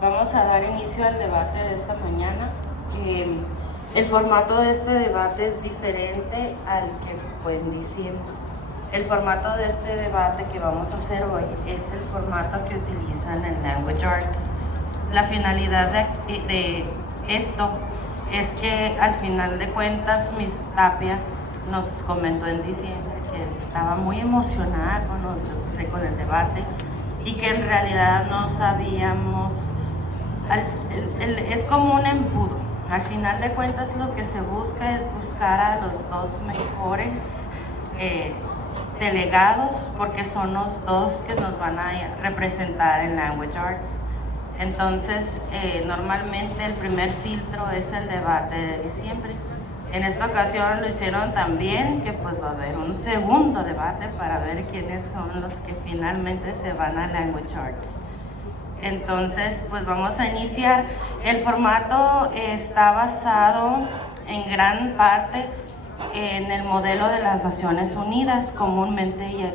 Vamos a dar inicio al debate de esta mañana. El formato de este debate es diferente al que fue en diciembre. El formato de este debate que vamos a hacer hoy es el formato que utilizan en Language Arts. La finalidad de esto es que al final de cuentas Miss Tapia nos comentó en diciembre que estaba muy emocionada con el debate y que en realidad no sabíamos, es como un embudo. Al final de cuentas lo que se busca es buscar a los dos mejores delegados, porque son los dos que nos van a representar en Language Arts. Entonces, normalmente el primer filtro es el debate de diciembre. En esta ocasión lo hicieron también, que pues va a haber un segundo debate para ver quiénes son los que finalmente se van a Language Arts. Entonces, pues vamos a iniciar. El formato está basado en gran parte en el modelo de las Naciones Unidas, comúnmente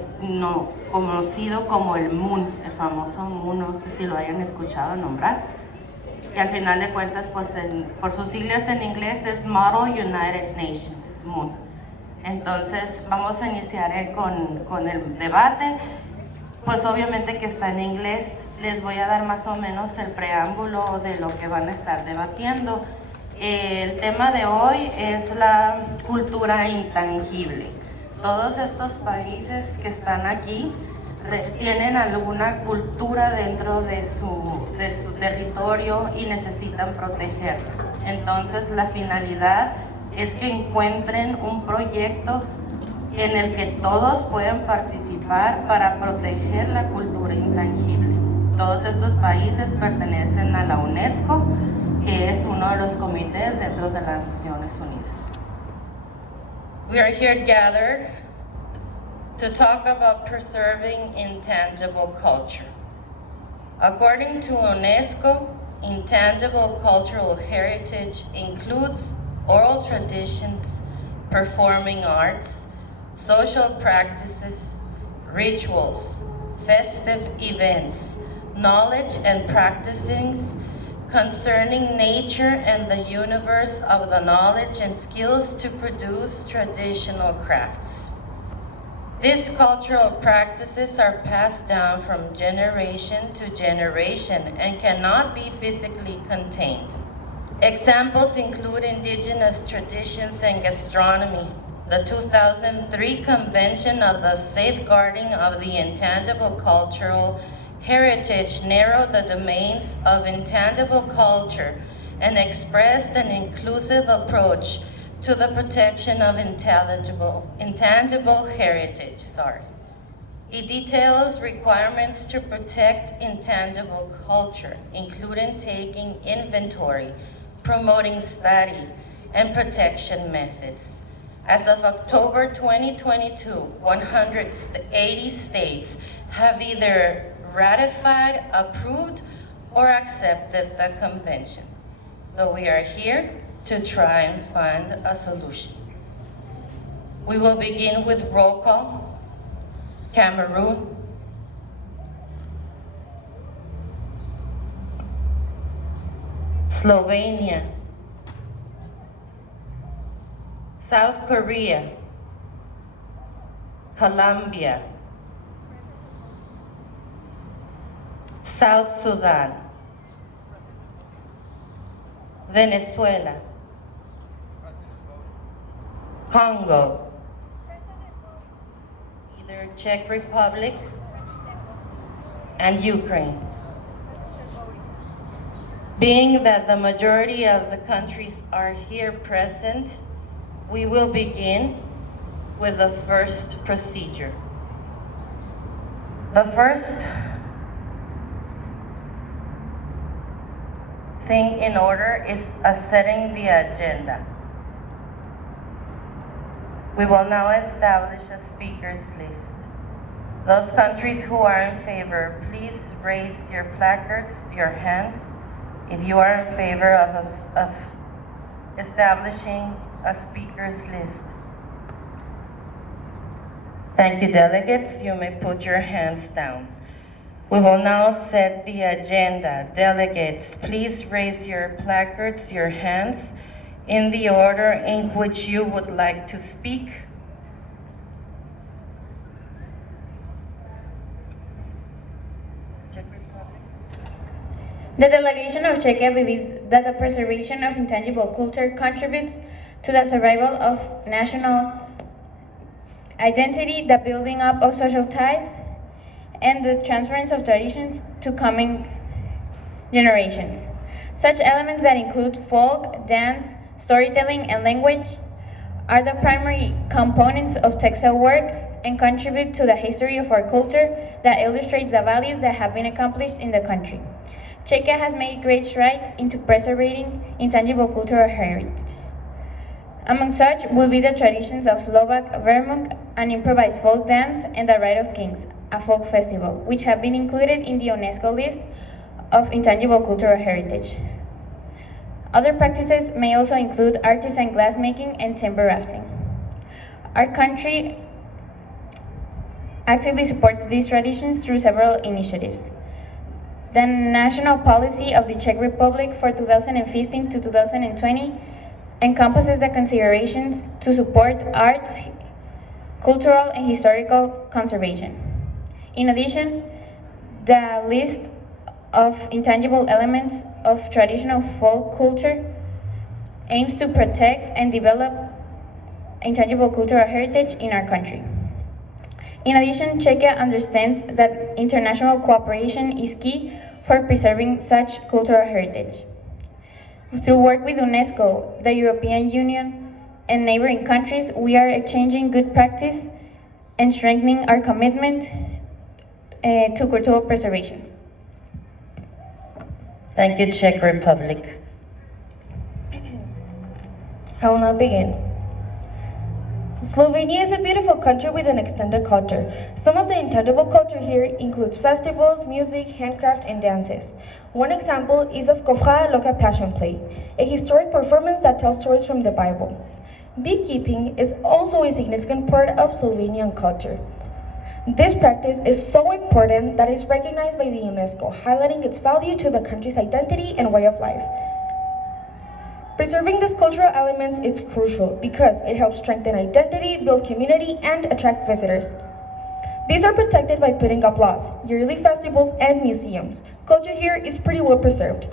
conocido como el MUN, el famoso MUN, no sé si lo hayan escuchado nombrar, que al final de cuentas, pues por sus siglas en inglés es Model United Nations, MUN. Entonces vamos a iniciar con el debate, pues obviamente que está en inglés. Les voy a dar más o menos el preámbulo de lo que van a estar debatiendo. El tema de hoy es la cultura intangible. Todos estos países que están aquí tienen alguna cultura dentro de su territorio y necesitan protegerla. Entonces la finalidad es que encuentren un proyecto en el que todos puedan participar para proteger la cultura intangible. Todos estos países pertenecen a la UNESCO, que es uno de los comités dentro de las Naciones Unidas. We are here gathered to talk about preserving intangible culture. According to UNESCO, intangible cultural heritage includes oral traditions, performing arts, social practices, rituals, festive events, knowledge and practicings concerning nature and the universe of the knowledge and skills to produce traditional crafts. These cultural practices are passed down from generation to generation and cannot be physically contained. Examples include indigenous traditions and gastronomy. The 2003 Convention of the Safeguarding of the Intangible Cultural Heritage narrowed the domains of intangible culture and expressed an inclusive approach to the protection of intangible heritage. It details requirements to protect intangible culture, including taking inventory, promoting study, and protection methods. As of October 2022, 180 states have either ratified, approved, or accepted the convention. So we are here to try and find a solution. We will begin with roll call. Cameroon. Slovenia. South Korea. Colombia. South Sudan, Venezuela, Congo, either Czech Republic and Ukraine. Being that the majority of the countries are here present, we will begin with the first procedure. The first thing in order is setting the agenda. We will now establish a speakers list. Those countries who are in favor, please raise your placards, your hands, if you are in favor of establishing a speakers list. Thank you, delegates. You may put your hands down. We will now set the agenda. Delegates, please raise your placards, your hands, in the order in which you would like to speak. The delegation of Czechia believes that the preservation of intangible culture contributes to the survival of national identity, the building up of social ties, and the transference of traditions to coming generations. Such elements that include folk, dance, storytelling, and language are the primary components of textile work and contribute to the history of our culture that illustrates the values that have been accomplished in the country. Czechia has made great strides into preserving intangible cultural heritage. Among such will be the traditions of Slovak Vermuk, an improvised folk dance, and the Rite of Kings, a folk festival, which have been included in the UNESCO list of intangible cultural heritage. Other practices may also include artisan glassmaking and timber rafting. Our country actively supports these traditions through several initiatives. The national policy of the Czech Republic for 2015 to 2020 encompasses the considerations to support arts, cultural and historical conservation. In addition, the list of intangible elements of traditional folk culture aims to protect and develop intangible cultural heritage in our country. In addition, Czechia understands that international cooperation is key for preserving such cultural heritage. Through work with UNESCO, the European Union, and neighboring countries, we are exchanging good practice and strengthening our commitment to cultural preservation. Thank you, Czech Republic. I will now begin. Slovenia is a beautiful country with an extended culture. Some of the intangible culture here includes festivals, music, handcraft, and dances. One example is the Skofra Loka Passion Play, a historic performance that tells stories from the Bible. Beekeeping is also a significant part of Slovenian culture. This practice is so important that it is recognized by the UNESCO, highlighting its value to the country's identity and way of life. Preserving these cultural elements is crucial because it helps strengthen identity, build community, and attract visitors. These are protected by putting up laws, yearly festivals, and museums. Culture here is pretty well preserved.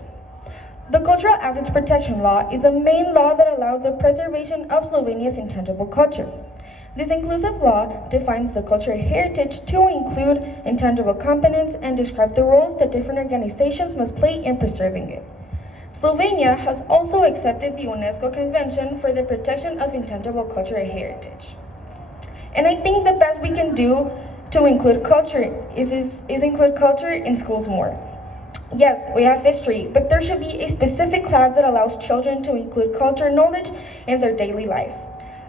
The Cultural Assets Protection Law is the main law that allows the preservation of Slovenia's intangible culture. This inclusive law defines the cultural heritage to include intangible components and describe the roles that different organizations must play in preserving it. Slovenia has also accepted the UNESCO Convention for the Protection of Intangible Cultural Heritage. And I think the best we can do to include culture is include culture in schools more. Yes, we have history, but there should be a specific class that allows children to include culture knowledge in their daily life.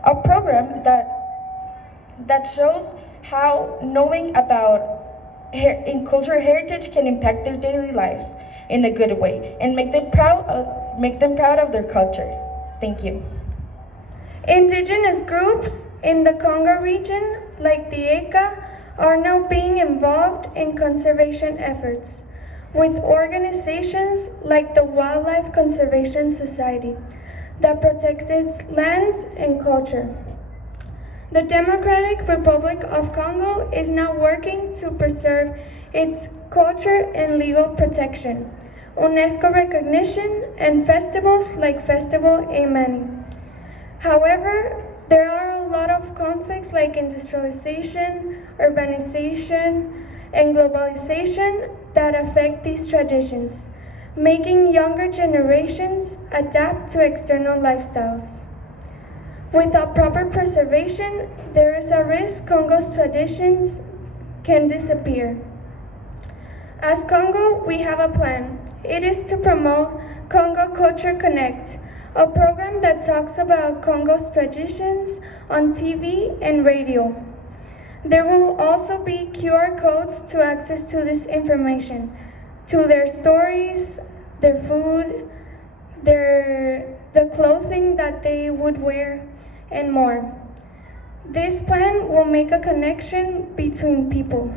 A program that shows how knowing about cultural heritage can impact their daily lives in a good way and make them proud of their culture. Thank you. Indigenous groups in the Congo region, like the Eka, are now being involved in conservation efforts with organizations like the Wildlife Conservation Society that protect its lands and culture. The Democratic Republic of Congo is now working to preserve its culture and legal protection, UNESCO recognition, and festivals like Festival Amani. However, there are a lot of conflicts like industrialization, urbanization, and globalization that affect these traditions, making younger generations adapt to external lifestyles. Without proper preservation, there is a risk Congo's traditions can disappear. As Congo, we have a plan. It is to promote Congo Culture Connect, a program that talks about Congo's traditions on TV and radio. There will also be QR codes to access to this information, to their stories, their food, the clothing that they would wear, and more. This plan will make a connection between people.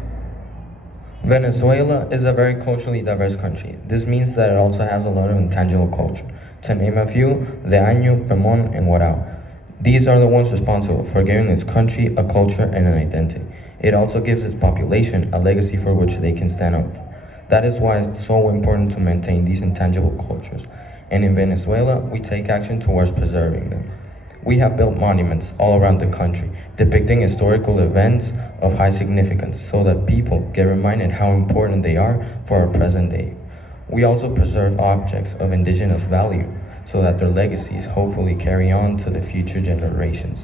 Venezuela is a very culturally diverse country. This means that it also has a lot of intangible culture. To name a few, the Año, Pemon, and Warao. These are the ones responsible for giving its country a culture and an identity. It also gives its population a legacy for which they can stand up for. That is why it's so important to maintain these intangible cultures. And in Venezuela, we take action towards preserving them. We have built monuments all around the country depicting historical events of high significance so that people get reminded how important they are for our present day. We also preserve objects of indigenous value so that their legacies hopefully carry on to the future generations.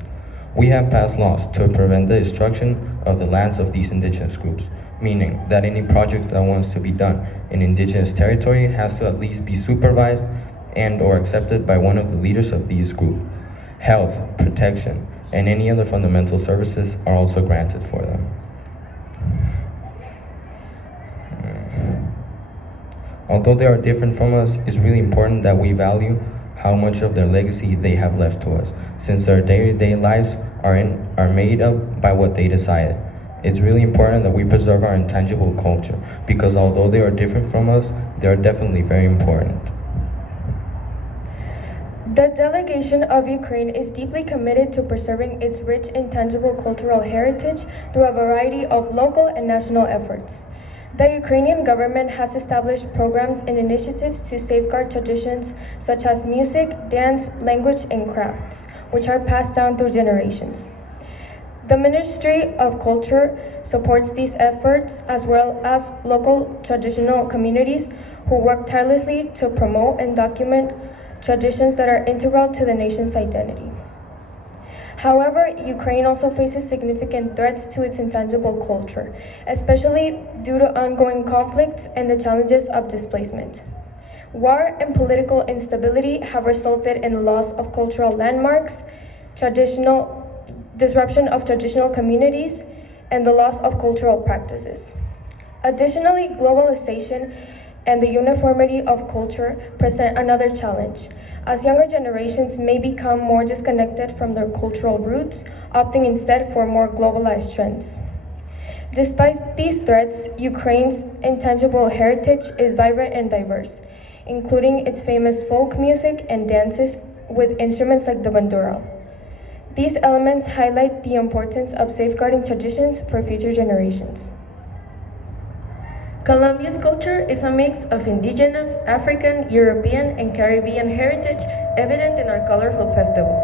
We have passed laws to prevent the destruction of the lands of these indigenous groups, meaning that any project that wants to be done in indigenous territory has to at least be supervised and or accepted by one of the leaders of these groups. Health, protection, and any other fundamental services are also granted for them. Although they are different from us, it's really important that we value how much of their legacy they have left to us, since their day-to-day lives are made up by what they decided. It's really important that we preserve our intangible culture, because although they are different from us, they are definitely very important. The delegation of Ukraine is deeply committed to preserving its rich intangible cultural heritage through a variety of local and national efforts. The Ukrainian government has established programs and initiatives to safeguard traditions such as music, dance, language, and crafts, which are passed down through generations. The Ministry of Culture supports these efforts as well as local traditional communities who work tirelessly to promote and document traditions that are integral to the nation's identity. However, Ukraine also faces significant threats to its intangible culture, especially due to ongoing conflicts and the challenges of displacement. War and political instability have resulted in the loss of cultural landmarks, disruption of traditional communities, and the loss of cultural practices. Additionally, globalization and the uniformity of culture present another challenge, as younger generations may become more disconnected from their cultural roots, opting instead for more globalized trends. Despite these threats, Ukraine's intangible heritage is vibrant and diverse, including its famous folk music and dances with instruments like the bandura. These elements highlight the importance of safeguarding traditions for future generations. Colombia's culture is a mix of indigenous, African, European, and Caribbean heritage evident in our colorful festivals.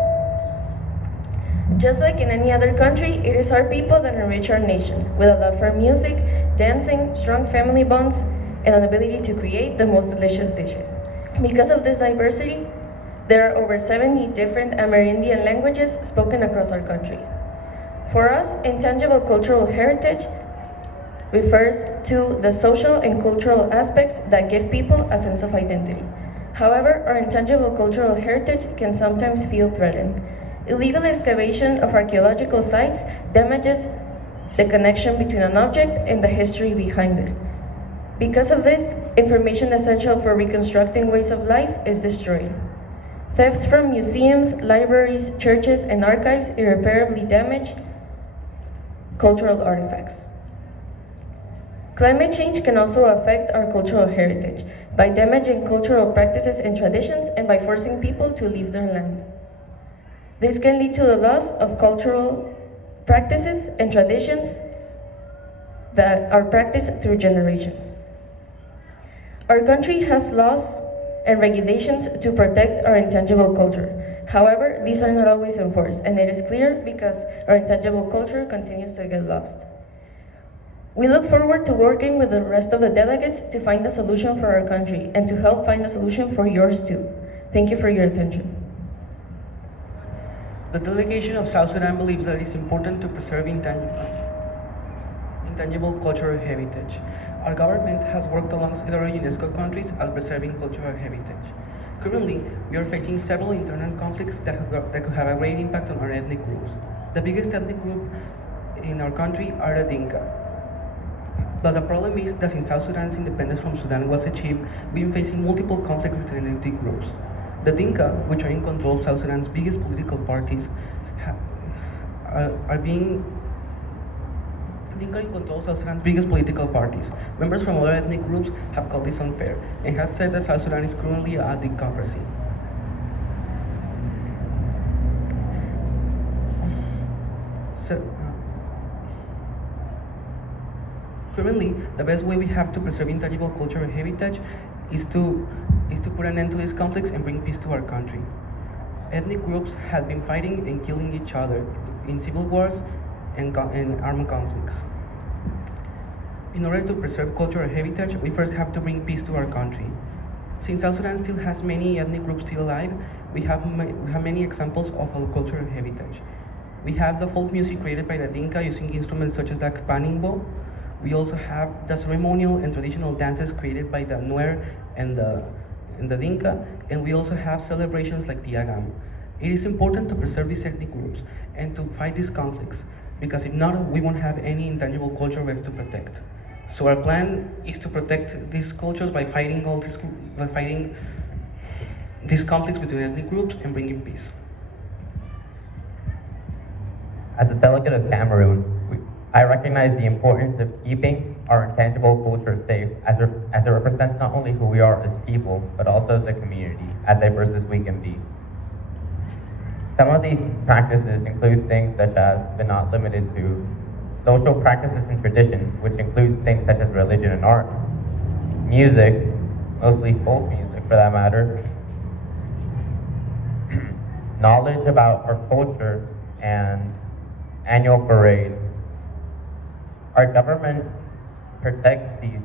Just like in any other country, it is our people that enrich our nation, with a love for music, dancing, strong family bonds, and an ability to create the most delicious dishes. Because of this diversity, there are over 70 different Amerindian languages spoken across our country. For us, intangible cultural heritage refers to the social and cultural aspects that give people a sense of identity. However, our intangible cultural heritage can sometimes feel threatened. Illegal excavation of archaeological sites damages the connection between an object and the history behind it. Because of this, information essential for reconstructing ways of life is destroyed. Thefts from museums, libraries, churches, and archives irreparably damage cultural artifacts. Climate change can also affect our cultural heritage by damaging cultural practices and traditions and by forcing people to leave their land. This can lead to the loss of cultural practices and traditions that are practiced through generations. Our country has laws and regulations to protect our intangible culture. However, these are not always enforced, and it is clear because our intangible culture continues to get lost. We look forward to working with the rest of the delegates to find a solution for our country and to help find a solution for yours too. Thank you for your attention. The delegation of South Sudan believes that it is important to preserve intangible cultural heritage. Our government has worked alongside other UNESCO countries at preserving cultural heritage. Currently, we are facing several internal conflicts that could have a great impact on our ethnic groups. The biggest ethnic group in our country are the Dinka. But the problem is that since South Sudan's independence from Sudan was achieved, we've been facing multiple conflicts between ethnic groups. The Dinka, which are in control of South Sudan's biggest political parties, are being Dinka controls South Sudan's biggest political parties. Members from other ethnic groups have called this unfair and have said that South Sudan is currently a dictocracy. So, currently, the best way we have to preserve intangible cultural heritage is to put an end to these conflicts and bring peace to our country. Ethnic groups have been fighting and killing each other in civil wars and armed conflicts. In order to preserve cultural heritage, we first have to bring peace to our country. Since South Sudan still has many ethnic groups still alive, we have many examples of our cultural heritage. We have the folk music created by the Dinka using instruments such as the paningbo. We also have the ceremonial and traditional dances created by the Nuer and the Dinka, and we also have celebrations like the Agam. It is important to preserve these ethnic groups and to fight these conflicts, because if not, we won't have any intangible culture left to protect. So our plan is to protect these cultures by fighting these conflicts between ethnic groups and bringing peace. As a delegate of Cameroon, I recognize the importance of keeping our intangible culture safe as it represents not only who we are as people, but also as a community, as diverse as we can be. Some of these practices include things such as, but not limited to, social practices and traditions, which includes things such as religion and art, music, mostly folk music for that matter, knowledge about our culture, and annual parades. Our government protects these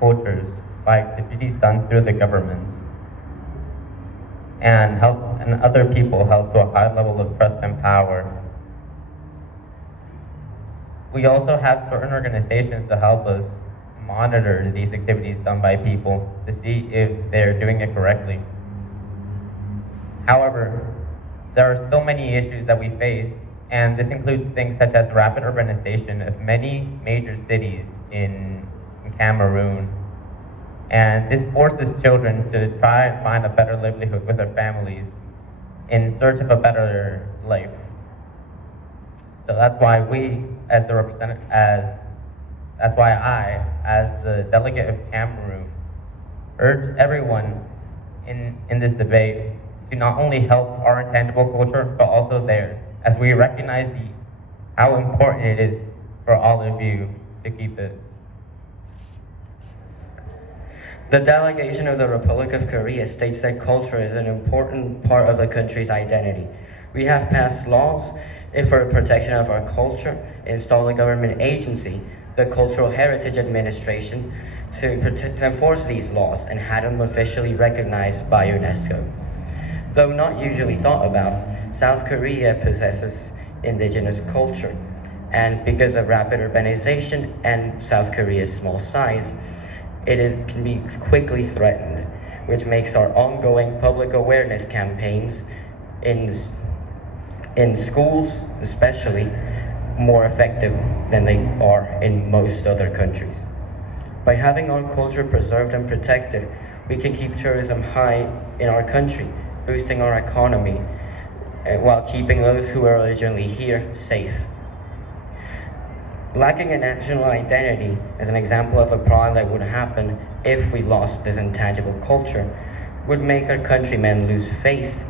cultures by activities done through the government, and other people held to a high level of trust and power. We also have certain organizations to help us monitor these activities done by people to see if they're doing it correctly. However, there are still many issues that we face, and this includes things such as rapid urbanization of many major cities in Cameroon. And this forces children to try and find a better livelihood with their families in search of a better life. So that's why I, as the delegate of Cameroon, urge everyone in this debate to not only help our intangible culture, but also theirs, as we recognize how important it is for all of you to keep it. The delegation of the Republic of Korea states that culture is an important part of the country's identity. We have passed laws for the protection of our culture, installed a government agency, the Cultural Heritage Administration, to enforce these laws and had them officially recognized by UNESCO. Though not usually thought about, South Korea possesses indigenous culture, and because of rapid urbanization and South Korea's small size, can be quickly threatened, which makes our ongoing public awareness campaigns in schools especially more effective than they are in most other countries. By having our culture preserved and protected, we can keep tourism high in our country, boosting our economy, while keeping those who are originally here safe. Lacking a national identity is an example of a problem that would happen if we lost this intangible culture, would make our countrymen lose faith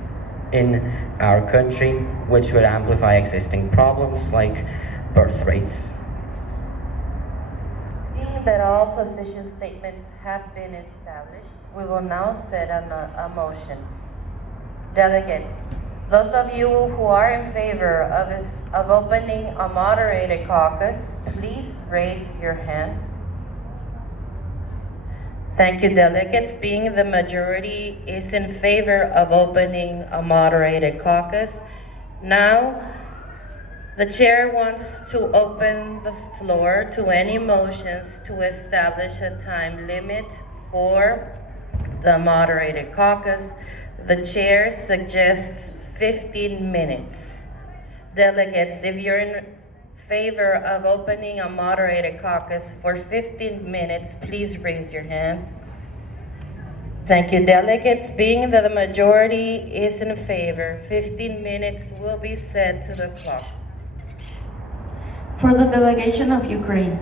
in our country, which would amplify existing problems like birth rates. Being that all position statements have been established, we will now set a motion. Delegates, those of you who are in favor of opening a moderated caucus, please raise your hands. Thank you, delegates. Being the majority is in favor of opening a moderated caucus. Now, the chair wants to open the floor to any motions to establish a time limit for the moderated caucus. The chair suggests 15 minutes. Delegates, if you're in favor of opening a moderated caucus for 15 minutes, please raise your hands. Thank you, delegates. Being that the majority is in favor, 15 minutes will be set to the clock. For the delegation of Ukraine,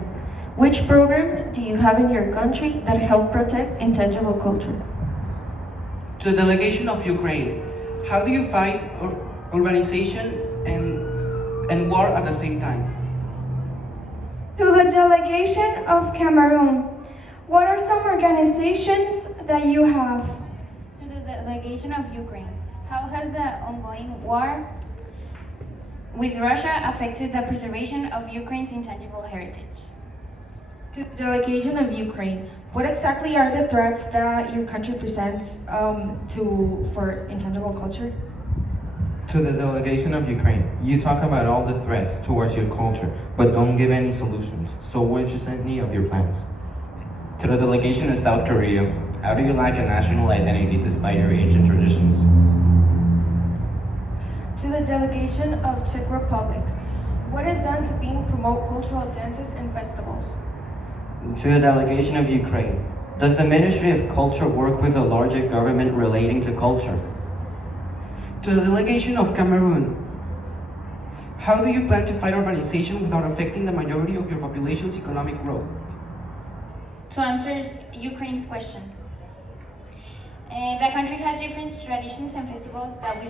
which programs do you have in your country that help protect intangible culture? To the delegation of Ukraine, how do you fight urbanization and war at the same time? To the delegation of Cameroon, what are some organizations that you have? To the delegation of Ukraine, how has the ongoing war with Russia affected the preservation of Ukraine's intangible heritage? To the delegation of Ukraine, what exactly are the threats that your country presents for intangible culture? To the delegation of Ukraine, you talk about all the threats towards your culture, but don't give any solutions. So which is any of your plans? To the delegation of South Korea, how do you lack a national identity despite your ancient traditions? To the delegation of Czech Republic, what is done to promote cultural dances and festivals? To the delegation of Ukraine, does the Ministry of Culture work with the larger government relating to culture? To the delegation of Cameroon, how do you plan to fight urbanization without affecting the majority of your population's economic growth? To answer Ukraine's question, the country has different traditions and festivals that we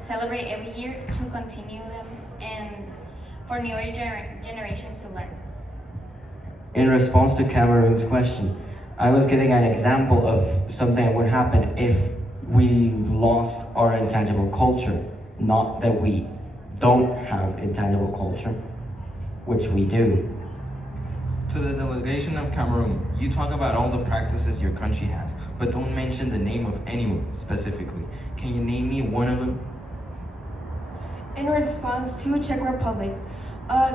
celebrate every year to continue them and for newer generations to learn. In response to Cameroon's question, I was giving an example of something that would happen if we lost our intangible culture, not that we don't have intangible culture, which we do. To the delegation of Cameroon, you talk about all the practices your country has, but don't mention the name of anyone specifically. Can you name me one of them? In response to Czech Republic,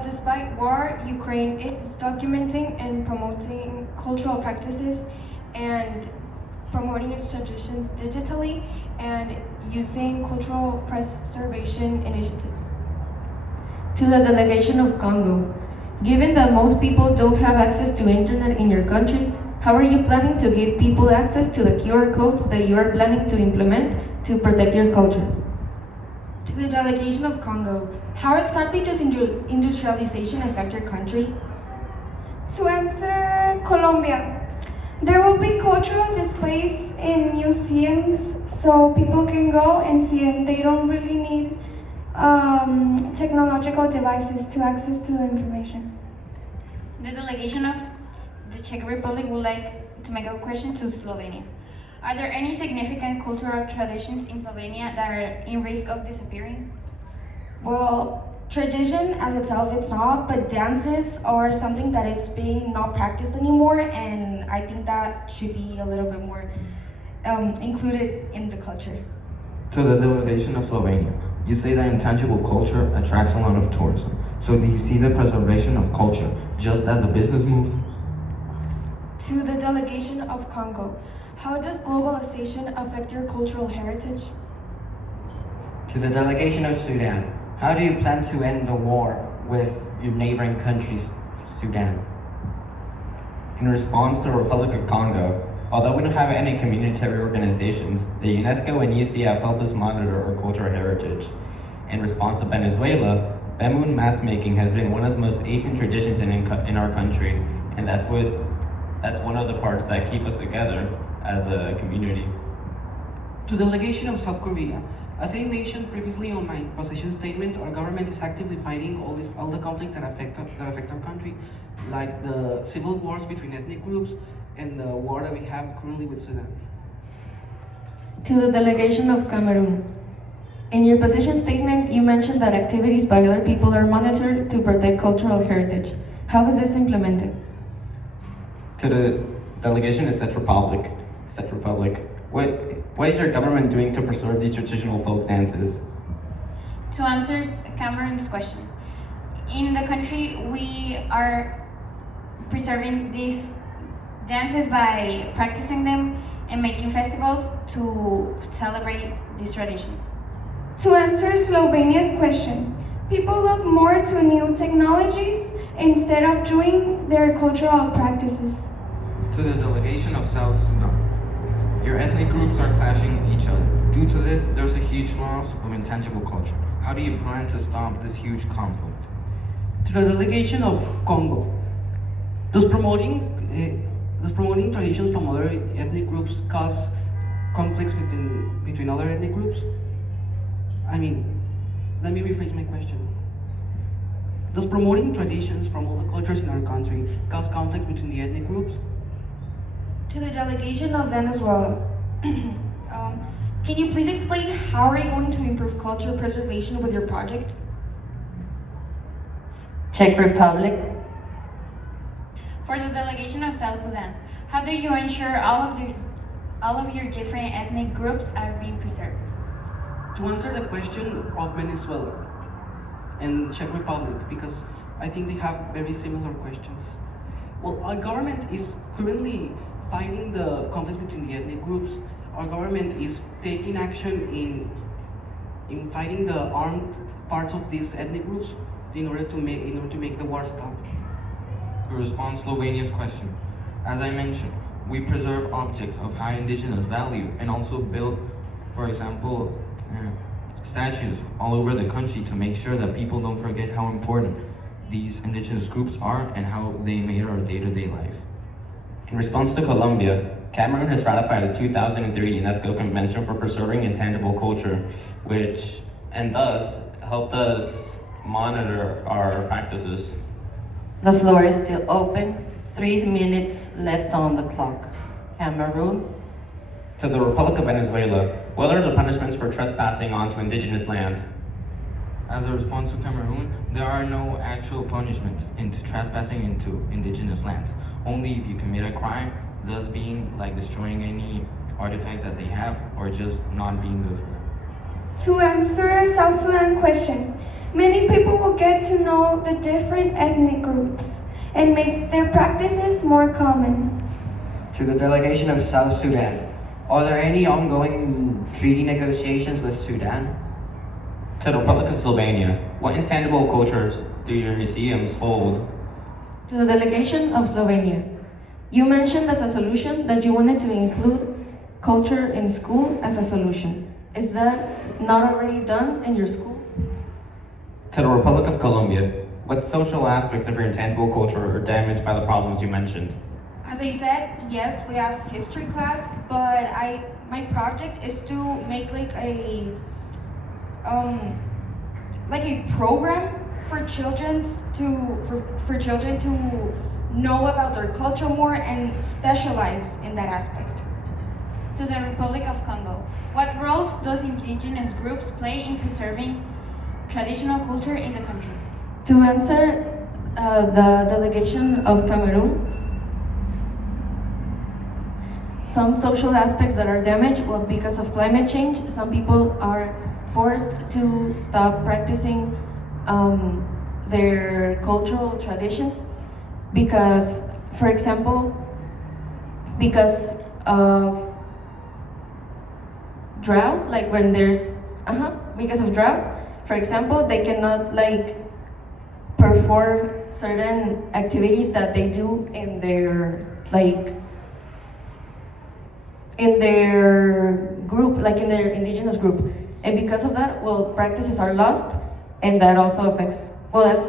despite war, Ukraine is documenting and promoting cultural practices and promoting its traditions digitally and using cultural preservation initiatives. To the delegation of Congo, given that most people don't have access to internet in your country, how are you planning to give people access to the QR codes that you are planning to implement to protect your culture? To the delegation of Congo, how exactly does industrialization affect your country? To answer Colombia, there will be cultural displays in museums so people can go and see it. They don't really need technological devices to access to the information. The delegation of the Czech Republic would like to make a question to Slovenia. Are there any significant cultural traditions in Slovenia that are in risk of disappearing? Well, tradition as itself, it's not, but dances are something that it's being not practiced anymore, and I think that should be a little bit more included in the culture. To the delegation of Slovenia, you say that intangible culture attracts a lot of tourism. So do you see the preservation of culture just as a business move? To the delegation of Congo, how does globalization affect your cultural heritage? To the delegation of Sudan, how do you plan to end the war with your neighboring country, Sudan? In response to the Republic of Congo, although we don't have any communitary organizations, the UNESCO and UCF help us monitor our cultural heritage. In response to Venezuela, Bemoon mask making has been one of the most ancient traditions in our country, and that's one of the parts that keep us together as a community. To the delegation of South Korea, as I mentioned previously on my position statement, our government is actively fighting all the conflicts that affect our country, like the civil wars between ethnic groups and the war that we have currently with Sudan. To the delegation of Cameroon, in your position statement, you mentioned that activities by other people are monitored to protect cultural heritage. How is this implemented? To the delegation of Czech Republic, what is your government doing to preserve these traditional folk dances? To answer Cameron's question, in the country we are preserving these dances by practicing them and making festivals to celebrate these traditions. To answer Slovenia's question, people look more to new technologies instead of doing their cultural practices. To the delegation of South Sudan, your ethnic groups are clashing each other. Due to this, there's a huge loss of intangible culture. How do you plan to stop this huge conflict? To the delegation of Congo, does promoting traditions from other ethnic groups cause conflicts between other ethnic groups? I mean, let me rephrase my question. Does promoting traditions from other cultures in our country cause conflicts between the ethnic groups? To the delegation of Venezuela, can you please explain how are you going to improve culture preservation with your project? Czech Republic. For the delegation of South Sudan, how do you ensure all of your different ethnic groups are being preserved? To answer the question of Venezuela and Czech Republic, because I think they have very similar questions. Well, our government is currently fighting the conflict between the ethnic groups. Our government is taking action in fighting the armed parts of these ethnic groups in order to make the war stop. To respond to Slovenia's question, as I mentioned, we preserve objects of high indigenous value and also build, for example, statues all over the country to make sure that people don't forget how important these indigenous groups are and how they made our day-to-day life. In response to Colombia, Cameroon has ratified the 2003 UNESCO Convention for Preserving Intangible Culture, which, and thus, helped us monitor our practices. The floor is still open. 3 minutes left on the clock. Cameroon. To the Republic of Venezuela, what are the punishments for trespassing onto indigenous land? As a response to Cameroon, there are no actual punishments into trespassing into indigenous lands. Only if you commit a crime, thus being like destroying any artifacts that they have or just not being good for them. To answer South Sudan question, many people will get to know the different ethnic groups and make their practices more common. To the delegation of South Sudan, are there any ongoing treaty negotiations with Sudan? To the Republic of Slovenia, what intangible cultures do your museums hold? To the delegation of Slovenia, you mentioned as a solution that you wanted to include culture in school as a solution. Is that not already done in your schools? To the Republic of Colombia, what social aspects of your intangible culture are damaged by the problems you mentioned? As I said, yes, we have history class, but my project is to make like a program for children to know about their culture more and specialize in that aspect. To the Republic of Congo, what roles does indigenous groups play in preserving traditional culture in the country? To answer the delegation of Cameroon, some social aspects that are damaged, well, because of climate change, some people are forced to stop practicing their cultural traditions because, for example, because of drought, like when there's, because of drought, for example, they cannot like perform certain activities that they do in their group, like in their indigenous group. And because of that, well, practices are lost, and that also affects, well, that's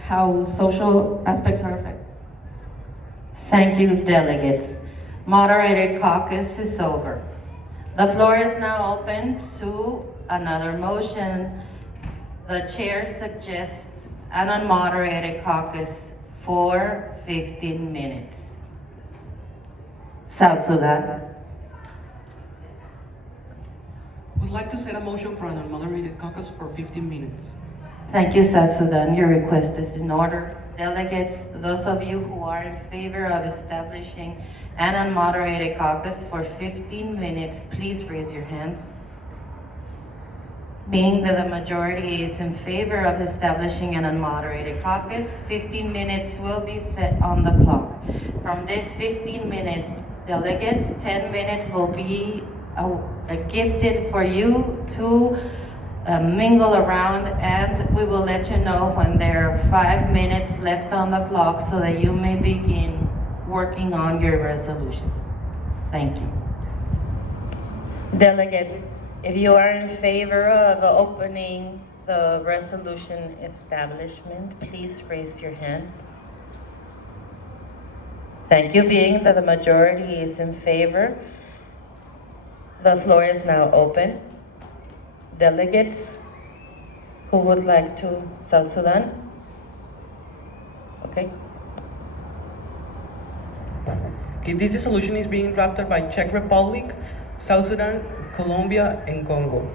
how social aspects are affected. Thank you, delegates. Moderated caucus is over. The floor is now open to another motion. The chair suggests an unmoderated caucus for 15 minutes. South Sudan. Would like to set a motion for an unmoderated caucus for 15 minutes. Thank you, South Sudan. Your request is in order. Delegates, those of you who are in favor of establishing an unmoderated caucus for 15 minutes, please raise your hands. Being that the majority is in favor of establishing an unmoderated caucus, 15 minutes will be set on the clock. From this 15 minutes, delegates, 10 minutes will be gifted for you to mingle around, and we will let you know when there are 5 minutes left on the clock so that you may begin working on your resolutions. Thank you. Delegates, if you are in favor of opening the resolution establishment, please raise your hands. Thank you. Being that the majority is in favor, the floor is now open. Delegates who would like to South Sudan? Okay. Okay, this resolution is being drafted by Czech Republic, South Sudan, Colombia, and Congo.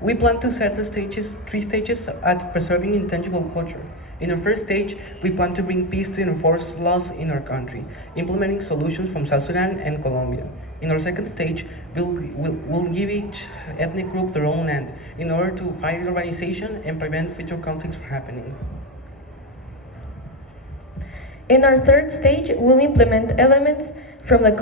We plan to set the three stages at preserving intangible culture. In the first stage, we plan to bring peace to enforce laws in our country, implementing solutions from South Sudan and Colombia. In our second stage, we'll give each ethnic group their own land in order to fight urbanization and prevent future conflicts from happening. In our third stage, we'll implement elements from our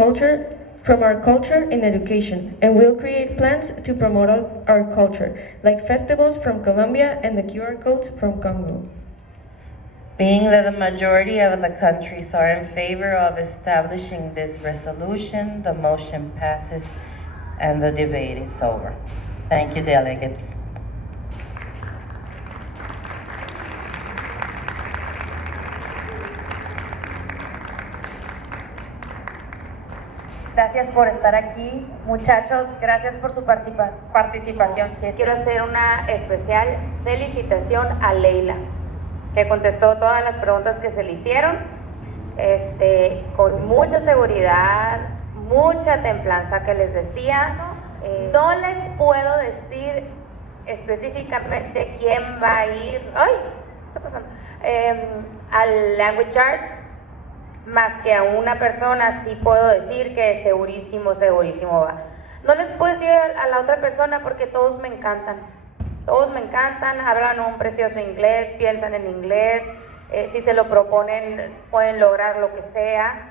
culture in education, and we'll create plans to promote our culture, like festivals from Colombia and the QR codes from Congo. Being that the majority of the countries are in favor of establishing this resolution, the motion passes and the debate is over. Thank you, delegates. Gracias por estar aquí, muchachos, gracias por su participación. Quiero hacer una especial felicitación a Leila, que contestó todas las preguntas que se le hicieron, con mucha seguridad, mucha templanza, que les decía. No les puedo decir específicamente quién va a ir, ¿qué está pasando? Al Language Arts, más que a una persona. Sí puedo decir que segurísimo va. No les puedo decir a la otra persona porque todos me encantan, hablan un precioso inglés, piensan en inglés, si se lo proponen pueden lograr lo que sea,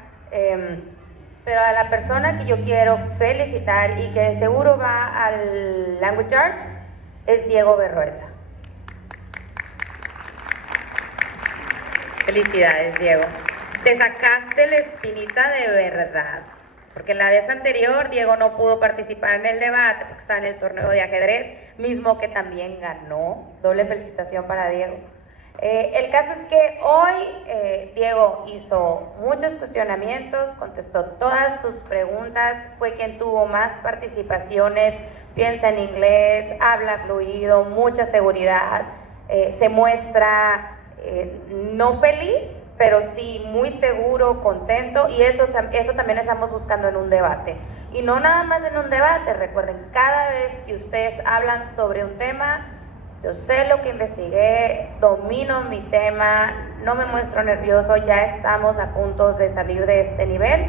pero a la persona que yo quiero felicitar y que de seguro va al Language Arts es Diego Berrueta. Felicidades, Diego. Te sacaste la espinita de verdad, porque la vez anterior Diego no pudo participar en el debate porque está en el torneo de ajedrez, mismo que también ganó. Doble felicitación para Diego. El caso es que hoy Diego hizo muchos cuestionamientos, contestó todas sus preguntas, fue quien tuvo más participaciones, piensa en inglés, habla fluido, mucha seguridad, se muestra no feliz, pero sí muy seguro, contento, y eso también estamos buscando en un debate. Y no nada más en un debate, recuerden, cada vez que ustedes hablan sobre un tema, yo sé lo que investigué, domino mi tema, no me muestro nervioso, ya estamos a punto de salir de este nivel,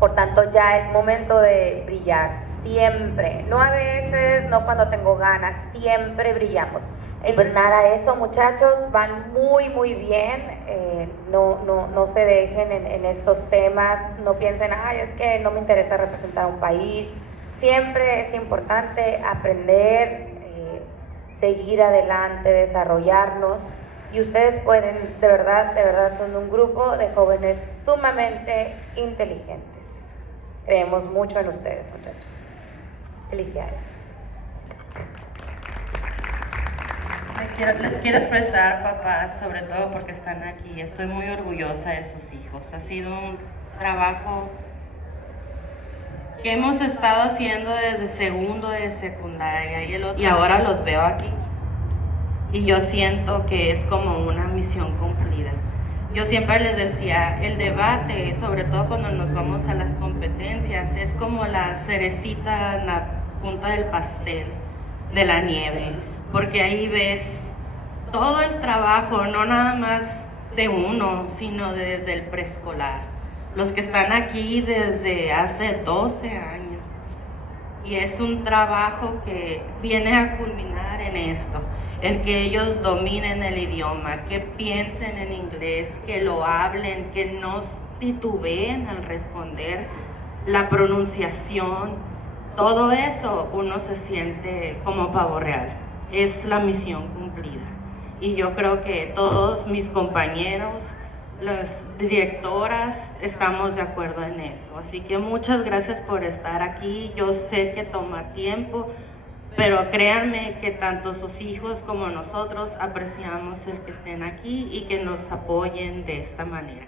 por tanto ya es momento de brillar, siempre, no a veces, no cuando tengo ganas, siempre brillamos. Y pues nada, eso muchachos, van muy bien, no se dejen en estos temas, no piensen, es que no me interesa representar a un país, siempre es importante aprender, seguir adelante, desarrollarnos, y ustedes pueden, de verdad son un grupo de jóvenes sumamente inteligentes. Creemos mucho en ustedes, muchachos. Felicidades. Les quiero expresar, papás, sobre todo porque están aquí, estoy muy orgullosa de sus hijos. Ha sido un trabajo que hemos estado haciendo desde segundo de secundaria y ahora los veo aquí. Y yo siento que es como una misión cumplida. Yo siempre les decía, el debate, sobre todo cuando nos vamos a las competencias, es como la cerecita en la punta del pastel, de la nieve, porque ahí ves todo el trabajo, no nada más de uno, sino desde el preescolar. Los que están aquí desde hace 12 años. Y es un trabajo que viene a culminar en esto. El que ellos dominen el idioma, que piensen en inglés, que lo hablen, que no titubeen al responder, la pronunciación, todo eso uno se siente como pavo real. Es la misión cumplida. Y yo creo que todos mis compañeros, las directoras, estamos de acuerdo en eso. Así que muchas gracias por estar aquí. Yo sé que toma tiempo, pero créanme que tanto sus hijos como nosotros apreciamos el que estén aquí y que nos apoyen de esta manera.